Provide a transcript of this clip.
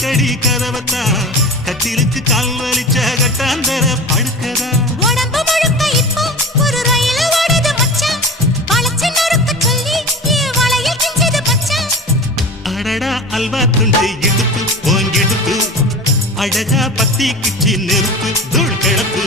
திறக்கடி கதவத்தா கட்டிலுக்கு கால் வலிச்ச கட்டாந்தர படுக்கதா உடம்பு முழுக்க இப்போ ஒரு ரயில் ஓடுது மச்சான் வளைச்சு நறுக்க சொல்லி என் வளையல் கிஞ்சது மச்சான் அடடா அல்வா துண்டு இடுப்பு ஓங்கிடுப்பு அழகா பத்தி கிச்சி நெருப்பு தூள் கிடப்பு